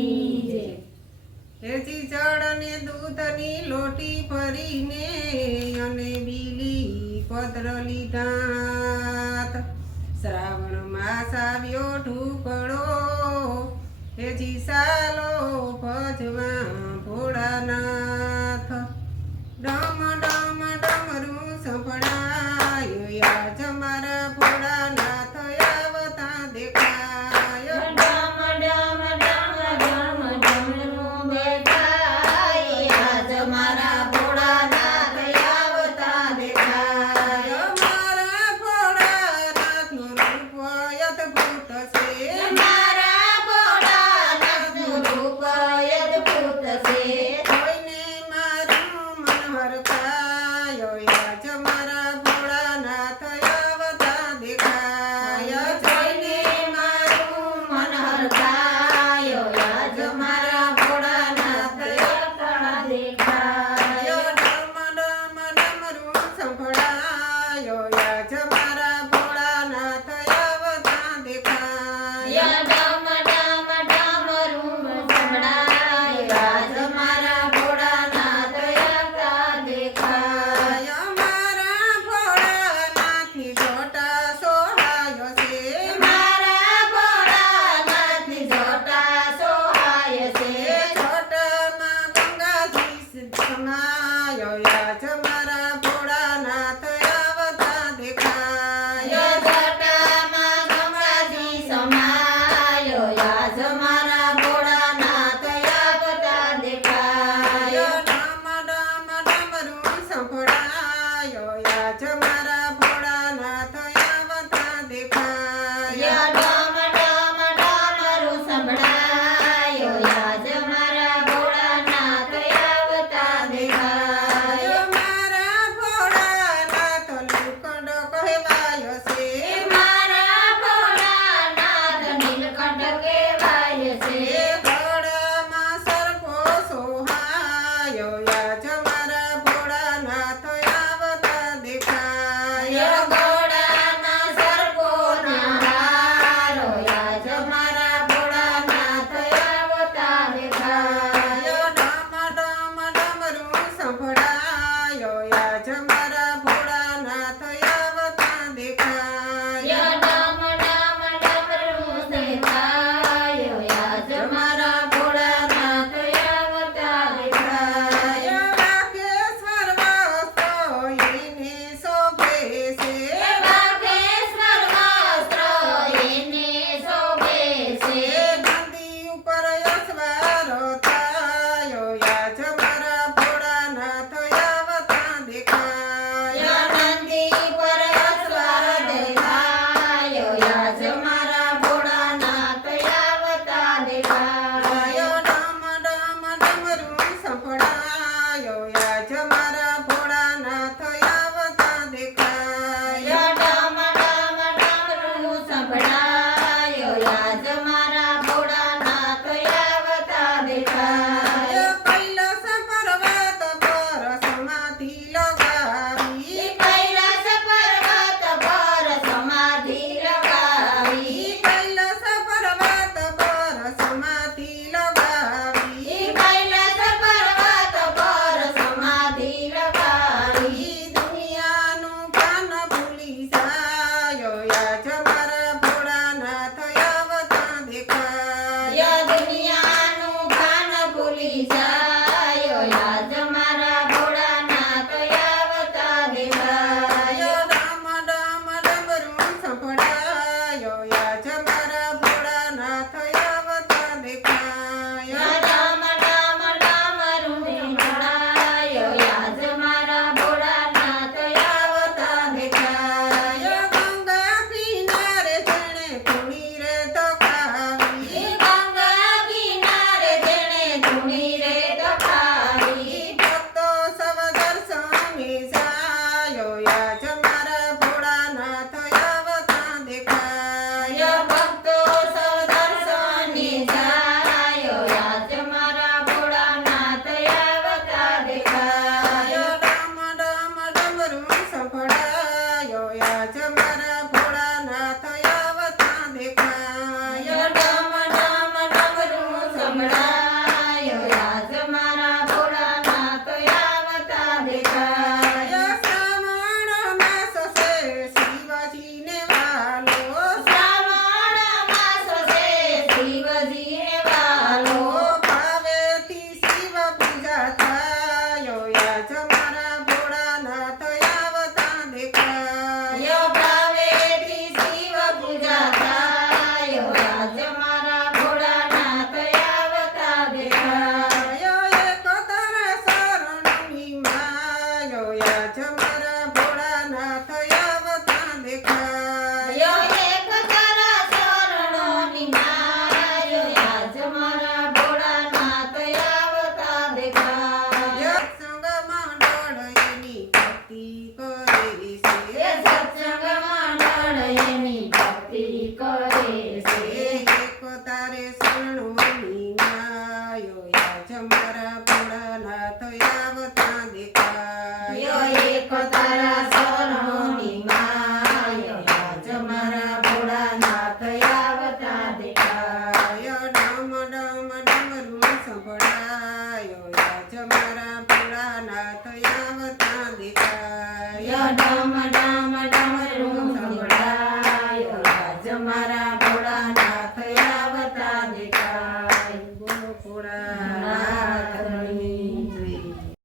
બીજે એજી ચડને દૂધની લોટી ભરીને અને બીલી પત્ર લીધા શ્રાવણ માસ આવ્યો ઢુકડો એજી સાલો ભજવા ભોળાનાથ ડમ ડમ ડમરું સંભળાય આજ મારા ભોળાનાથ આવતા દેખાય ડમ ડમ ડમ ડમ ડમરું દેખાય આજ મારા ભોળાનાથ આવતા દેખાય મારા ભોળાનાથનું રૂપ અદ્ભુત છે મારા ભોળાનાથનું રૂપ અદ્ભુત છે કોઈને મારું મન હરખાયો આજ મારા ભોળાનાથ આવતા દેખાય જોઈને મારું મન હરખાયો આજ મારા ભોળાનાથ આવતા દેખાય ડમ ડમ ડમરું સંભળાયો આજ મારા ભોળાનાથ આવતા દેખાય